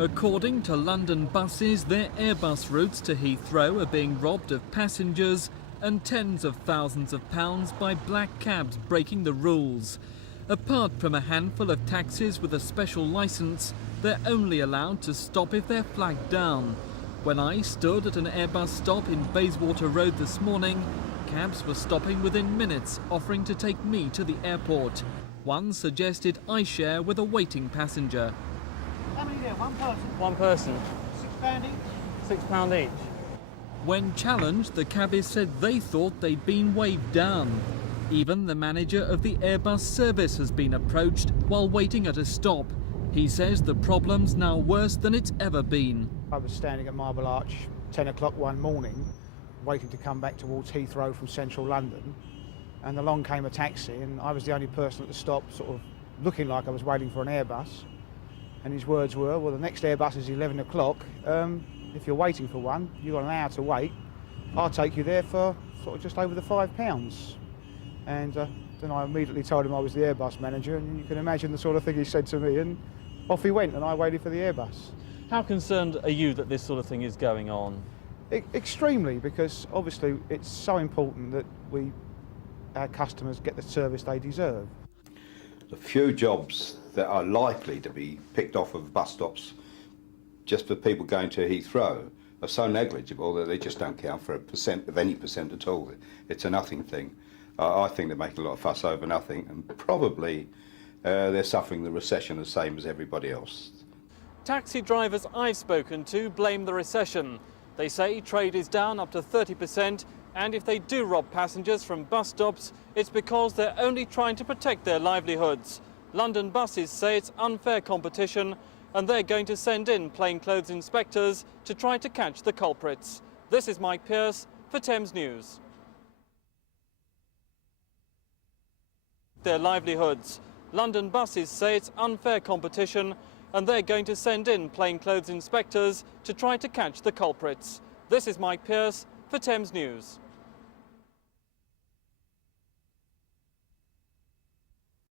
According to London buses, their Airbus routes to Heathrow are being robbed of passengers and tens of thousands of pounds by black cabs breaking the rules. Apart from a handful of taxis with a special licence, they're only allowed to stop if they're flagged down. When I stood at an Airbus stop in Bayswater Road this morning, cabs were stopping within minutes, offering to take me to the airport. One suggested I share with a waiting passenger. How many there? One person? One person. £6 each? £6 each. When challenged, the cabbies said they thought they'd been waved down. Even the manager of the Airbus service has been approached while waiting at a stop. He says the problem's now worse than it's ever been. I was standing at Marble Arch 10 o'clock one morning, waiting to come back towards Heathrow from central London, and along came a taxi, and I was the only person at the stop, sort of looking like I was waiting for an Airbus. And his words were, well, the next Airbus is 11 o'clock. If you're waiting for one, you've got an hour to wait. I'll take you there for sort of just over the £5. And then I immediately told him I was the Airbus manager, and you can imagine the sort of thing he said to me, and off he went, and I waited for the Airbus. How concerned are you that this sort of thing is going on? Extremely, because obviously it's so important that our customers get the service they deserve. The few jobs that are likely to be picked off of bus stops just for people going to Heathrow are so negligible that they just don't count for a percent of any percent at all. It's a nothing thing. I think they make a lot of fuss over nothing, and probably they're suffering the recession the same as everybody else. Taxi drivers I've spoken to blame the recession. They say trade is down up to 30%, and if they do rob passengers from bus stops, it's because they're only trying to protect their livelihoods. London buses say it's unfair competition, and they're going to send in plainclothes inspectors to try to catch the culprits. This is Mike Pearce for Thames News. Their livelihoods. London buses say it's unfair competition, and they're going to send in plainclothes inspectors to try to catch the culprits. This is Mike Pearce for Thames News.